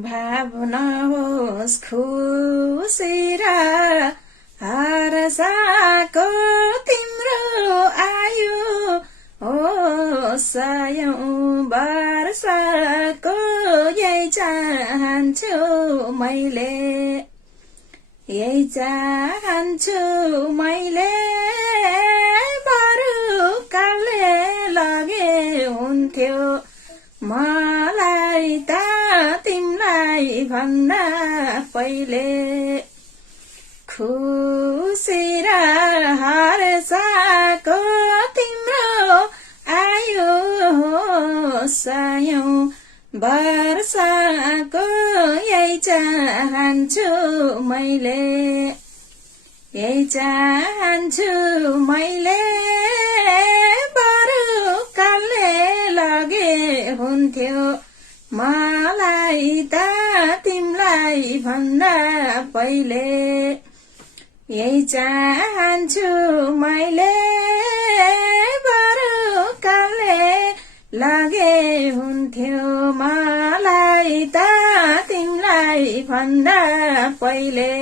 भावना होस् खुसी र हर्षको तिम्रो आयु हो सयौं वर्षको यही चाहन्छु मैले यही चाहन्छु मैले बरु कालले लगे हुन्थ्यो मलाई त तिमीलाई भन्दा पहिले खुसी र हर्षको तिम्रो आयु हो सयौं वर्षको यही चाहन्छु मैले यही चाहन्छु मैले बरु कालले लगे हुन्थ्यो मलाई त तिमीलाई भन्दा पहिले यही चाहन्छु मैले बरु कालले लगे हुन्थ्यो मलाई त तिमीलाई भन्दा पहिले